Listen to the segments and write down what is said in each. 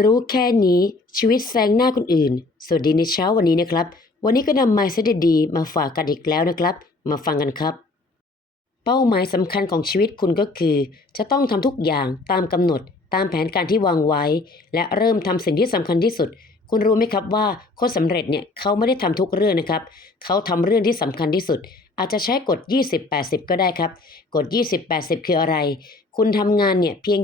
รู้แค่นี้ชีวิตแซงหน้าคนอื่น สวัสดีในเช้าวันนี้นะครับ วันนี้ก็นำไมซ์ดีๆมาฝากกันอีกแล้วนะครับ มาฟังกันครับ เป้าหมายสำคัญของชีวิตคุณก็คือ จะต้องทำทุกอย่างตามกำหนด ตามแผนการที่วางไว้ และเริ่มทำสิ่งที่สำคัญที่สุด คุณรู้ไหมครับว่าคนสำเร็จเนี่ยเขาไม่ได้ทำทุกเรื่องนะครับ เขาทำเรื่องที่สำคัญที่สุด อาจจะใช้กฎ 20-80 ก็ได้ครับ กฎ 20-80 คืออะไร คุณทำงานเนี่ยเพียง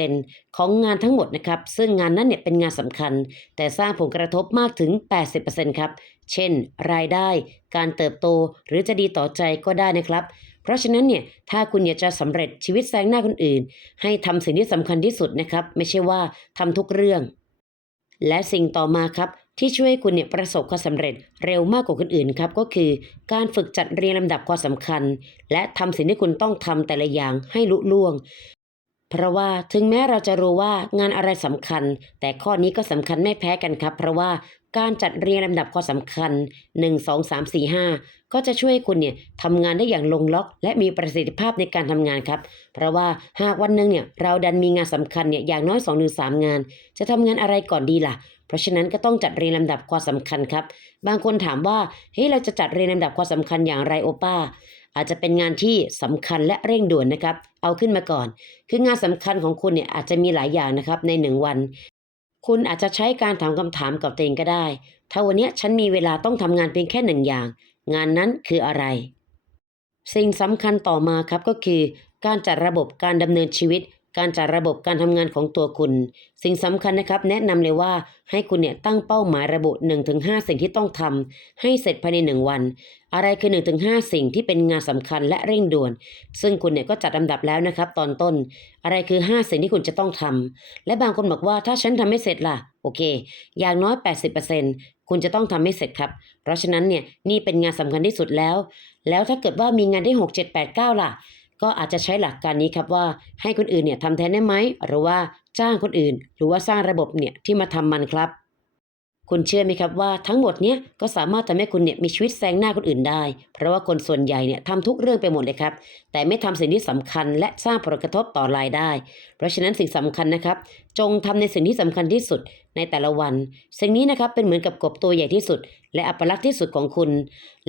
20%ของงานทั้งหมดนะครับ ซึ่งงานนั้นเนี่ยเป็นงานสำคัญ แต่สร้างผลกระทบมากถึง 80%ครับ เช่น รายได้ การเติบโต หรือจะดีต่อใจก็ได้นะครับ เพราะฉะนั้นเนี่ย ถ้าคุณอยากจะสำเร็จชีวิตแซงหน้าคนอื่น ให้ทำสิ่งที่สำคัญที่สุดนะครับ ไม่ใช่ว่าทำทุกเรื่อง และสิ่งต่อมาครับ ที่ช่วยคุณเนี่ยประสบความสำเร็จเร็วมากกว่าคนอื่นครับก็คือ การฝึกจัดเรียงลำดับความสำคัญ และทำสิ่งที่คุณต้องทำแต่ละอย่างให้ลุล่วง เพราะว่าถึงแม้เราจะรู้ว่างานอะไรสำคัญ แต่ข้อนี้ก็สำคัญไม่แพ้กันครับ เพราะว่าการจัดเรียงลำดับความสำคัญ 1 2 3 4 5 ก็จะช่วยคุณเนี่ยทำงานได้อย่างลงล็อก และมีประสิทธิภาพในการทำงานครับ เพราะว่าหากวันหนึ่งเนี่ยเราดันมีงานสำคัญเนี่ยอย่างน้อย2อถึงสงาน จะทำงานอะไรก่อนดีล่ะ เพราะฉะนั้นก็ต้องจัดเรียงลำดับความสำคัญครับ บางคนถามว่าเฮ้ยเราจะจัดเรียงลำดับความสำคัญอย่างไรโอป้า อาจจะเป็นงานที่สำคัญและเร่งด่วนนะครับ เอาขึ้นมาก่อน คืองานสำคัญของคุณเนี่ยอาจจะมีหลายอย่างนะครับในหนึ่งวัน คุณอาจจะใช้การถามคำถามกับตัวเองก็ได้ ถ้าวันเนี้ยฉันมีเวลาต้องทำงานเพียงแค่หนึ่งอย่าง งานนั้นคืออะไร สิ่งสำคัญต่อมาครับก็คือ การจัดระบบการดำเนินชีวิต การจัดระบบการทำงานของตัวคุณ สิ่งสำคัญนะครับ แนะนำเลยว่าให้คุณเนี่ยตั้งเป้าหมายระบุ 1-5 สิ่งที่ต้องทำให้เสร็จภายใน 1 วัน อะไรคือ 1-5 สิ่งที่เป็นงานสำคัญและเร่งด่วน ซึ่งคุณเนี่ยก็จัดลำดับแล้วนะครับ ตอนต้น อะไรคือ 5 สิ่งที่คุณจะต้องทำและบางคนบอกว่าถ้าฉันทำไม่เสร็จล่ะ โอเค อย่างน้อย 80%คุณจะต้องทำให้เสร็จครับ เพราะฉะนั้นเนี่ยนี่เป็นงานสำคัญที่สุดแล้ว แล้วถ้าเกิดว่ามีงานได้6 7 8 9 ล่ะ ก็อาจจะใช้หลักการนี้ครับว่าให้คนอื่นเนี่ยทำแทนได้ไหมหรือว่าจ้างคนอื่น หรือว่าสร้างระบบเนี่ยที่มาทำมันครับ คุณเชื่อไหมครับว่าทั้งหมดเนี้ยก็สามารถทำให้คุณเนี่ยมีชีวิตแซงหน้าคนอื่นได้ เพราะว่าคนส่วนใหญ่เนี่ยทำทุกเรื่องไปหมดเลยครับ แต่ไม่ทำสิ่งที่สำคัญและสร้างผลกระทบต่อรายได้ เพราะฉะนั้นสิ่งสำคัญนะครับ จงทำในสิ่งที่สำคัญที่สุดในแต่ละวัน สิ่งนี้นะครับเป็นเหมือนกับกบตัวใหญ่ที่สุด และอัปลักษณ์ที่สุดของคุณ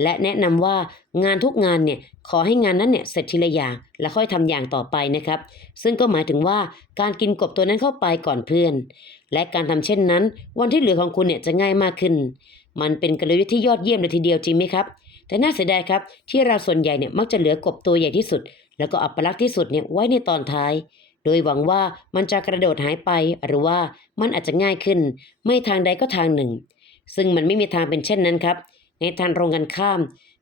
และแนะนำว่างานทุกงานเนี่ยขอให้งานนั้นเนี่ยเสร็จทีละอย่างแล้วค่อยทำอย่างต่อไปนะครับ ซึ่งก็หมายถึงว่าการกินกบตัวนั้นเข้าไปก่อนเพื่อน และการทำเช่นนั้น วันที่เหลือของคุณเนี่ยจะง่ายมากขึ้น มันเป็นกลยุทธ์ที่ยอดเยี่ยมเลยทีเดียวจริงไหมครับ แต่น่าเสียดายครับที่เราส่วนใหญ่เนี่ยมักจะเหลือกบตัวใหญ่ที่สุด แล้วก็อัปลักษณ์ที่สุดเนี่ยไว้ในตอนท้าย โดยหวังว่ามันจะกระโดดหายไปหรือว่ามันอาจจะง่ายขึ้น ไม่ทางใดก็ทางหนึ่ง ซึ่งมันไม่มีทางเป็นเช่นนั้นครับ ในทางตรงกันข้าม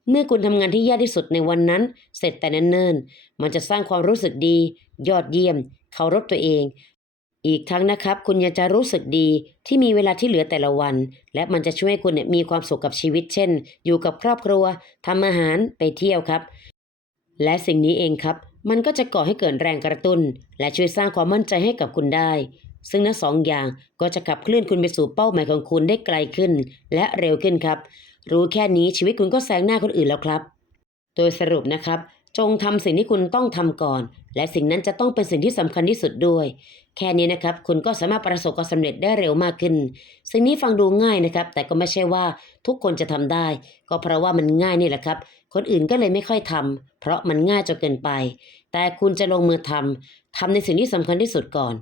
เมื่อคุณทำงานที่ยากที่สุดในวันนั้น เสร็จแต่เนิ่นๆ มันจะสร้างความรู้สึกดี ยอดเยี่ยม เคารพตัวเอง อีกทั้งนะครับ คุณยังจะรู้สึกดีที่มีเวลาที่เหลือแต่ละวัน และมันจะช่วยให้คุณเนี่ยมีความสุขกับชีวิต เช่น อยู่กับครอบครัวทำอาหารไปเที่ยวครับ และสิ่งนี้เองครับ มันก็จะก่อให้เกิดแรงกระตุ้น และช่วยสร้างความมั่นใจให้กับคุณได้ ซึ่งทั้งสองอย่างก็จะขับเคลื่อนคุณไปสู่เป้าหมายของคุณได้ไกลขึ้น และเร็วขึ้นครับ รู้แค่นี้ชีวิตคุณก็แซงหน้าคนอื่นแล้วครับ โดยสรุปนะครับ จงทำสิ่งที่คุณต้องทำก่อน และสิ่งนั้นจะต้องเป็นสิ่งที่สำคัญที่สุดด้วย แค่นี้นะครับ คุณก็สามารถประสบความสำเร็จได้เร็วมากขึ้น สิ่งนี้ฟังดูง่ายนะครับ แต่ก็ไม่ใช่ว่าทุกคนจะทำได้ ก็เพราะว่ามันง่ายนี่แหละครับ คนอื่นก็เลยไม่ค่อยทำเพราะมันง่ายจนเกินไป แต่คุณจะลงมือทำทำในสิ่งที่สำคัญที่สุดก่อน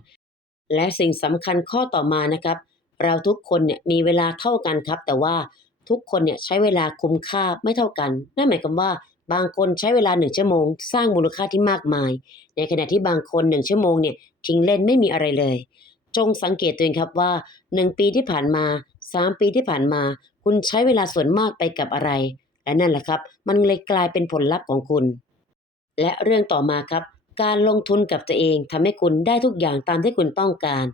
และสิ่งสำคัญข้อต่อมานะครับ เราทุกคนเนี่ยมีเวลาเท่ากันครับ แต่ว่าทุกคนเนี่ยใช้เวลาคุ้มค่าไม่เท่ากัน นั่นหมายความว่า บางคนใช้เวลาหนึ่งชั่วโมง สร้างมูลค่าที่มากมาย ในขณะที่บางคนหนึ่งชั่วโมงเนี่ยทิ้งเล่นไม่มีอะไรเลย จงสังเกตตัวเองครับว่าหนึ่งปีที่ผ่านมาสามปีที่ผ่านมา คุณใช้เวลาส่วนมากไปกับอะไร และนั่นแหละครับ มันเลยกลายเป็นผลลัพธ์ของคุณ และเรื่องต่อมาครับ การลงทุนกับตัวเองทำให้คุณได้ทุกอย่างตามที่คุณต้องการ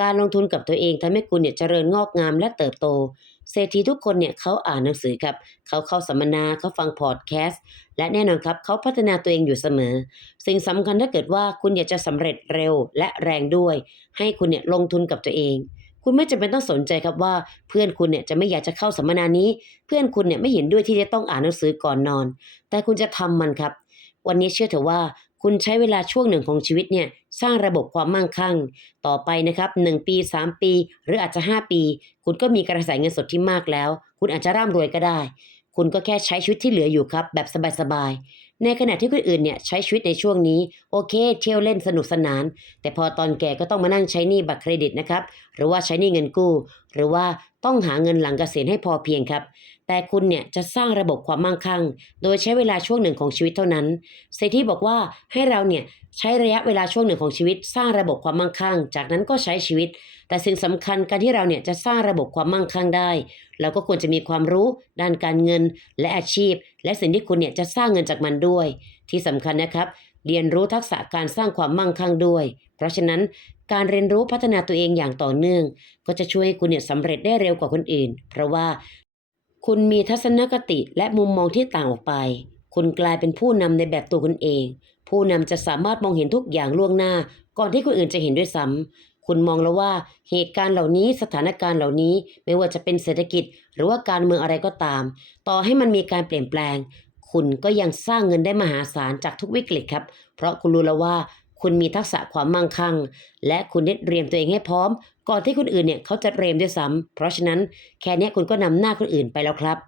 การลงทุนกับตัวเองทำให้คุณเนี่ยเจริญงอกงามและเติบโต เศรษฐีทุกคนเนี่ยเขาอ่านหนังสือครับ เขาเข้าสัมมนาเขาฟังพอดแคสต์และแน่นอนครับเขาพัฒนาตัวเองอยู่เสมอ สิ่งสำคัญถ้าเกิดว่าคุณอยากจะสำเร็จเร็วและแรงด้วย ให้คุณเนี่ยลงทุนกับตัวเองคุณไม่จำเป็นต้องสนใจครับว่าเพื่อนคุณเนี่ยจะไม่อยากจะเข้าสัมมนานี้ เพื่อนคุณเนี่ยไม่เห็นด้วยที่จะต้องอ่านหนังสือก่อนนอน แต่คุณจะทำมันครับ วันนี้เชื่อเถอะว่า คุณใช้เวลาช่วงหนึ่งของชีวิตเนี่ยสร้างระบบความมั่งคั่ง ต่อไปนะครับ1ปี 3 ปี หรืออาจจะ 5 ปี คุณก็มีกระแสเงินสดที่มากแล้ว คุณอาจจะร่ำรวยก็ได้ คุณก็แค่ใช้ชีวิตที่เหลืออยู่ครับ แบบสบายๆในขณะที่คนอื่นเนี่ยใช้ชีวิตในช่วงนี้โอเค เที่ยวเล่นสนุกสนาน แต่พอตอนแก่ก็ต้องมานั่งใช้หนี้บัตรเครดิตนะครับหรือว่าใช้หนี้เงินกู้ หรือว่าต้องหาเงินหลังเกษียณให้พอเพียงครับ แต่คุณเนี่ยจะสร้างระบบความมั่งคั่ง โดยใช้เวลาช่วงหนึ่งของชีวิตเท่านั้นเศรษฐีบอกว่าให้เราเนี่ยใช้ระยะเวลาช่วงหนึ่งของชีวิต สร้างระบบความมั่งคั่ง จากนั้นก็ใช้ชีวิต แต่สิ่งสำคัญการที่เราเนี่ยจะสร้างระบบความมั่งคั่งได้ เราก็ควรจะมีความรู้ ด้านการเงินและอาชีพ และสิ่งที่คุณเนี่ยจะสร้างเงินจากมันด้วย ที่สำคัญนะครับ เรียนรู้ทักษะการสร้างความมั่งคั่งด้วย เพราะฉะนั้นการเรียนรู้พัฒนาตัวเองอย่างต่อเนื่อง ก็จะช่วยให้คุณเนี่ยสำเร็จได้เร็วกว่าคนอื่น เพราะว่า คุณมีทัศนคติและมุมมองที่ต่างออกไป คุณกลายเป็นผู้นำในแบบตัวคุณเอง ผู้นำจะสามารถมองเห็นทุกอย่างล่วงหน้า ก่อนที่คนอื่นจะเห็นด้วยซ้ำคุณมองแล้วว่าเหตุการณ์เหล่านี้สถานการณ์เหล่านี้ไม่ว่าจะเป็นเศรษฐกิจ หรือว่าการเมืองอะไรก็ตาม ต่อให้มันมีการเปลี่ยนแปลง คุณก็ยังสร้างเงินได้มหาศาลจากทุกวิกฤตครับ เพราะคุณรู้แล้วว่าคุณมีทักษะความมั่งคั่ง และคุณได้เตรียมตัวเองให้พร้อม ก่อนที่คนอื่นเนี่ยเขาจะเตรียมด้วยซ้ำเพราะฉะนั้นแค่นี้คุณก็นำหน้าคนอื่นไปแล้วครับ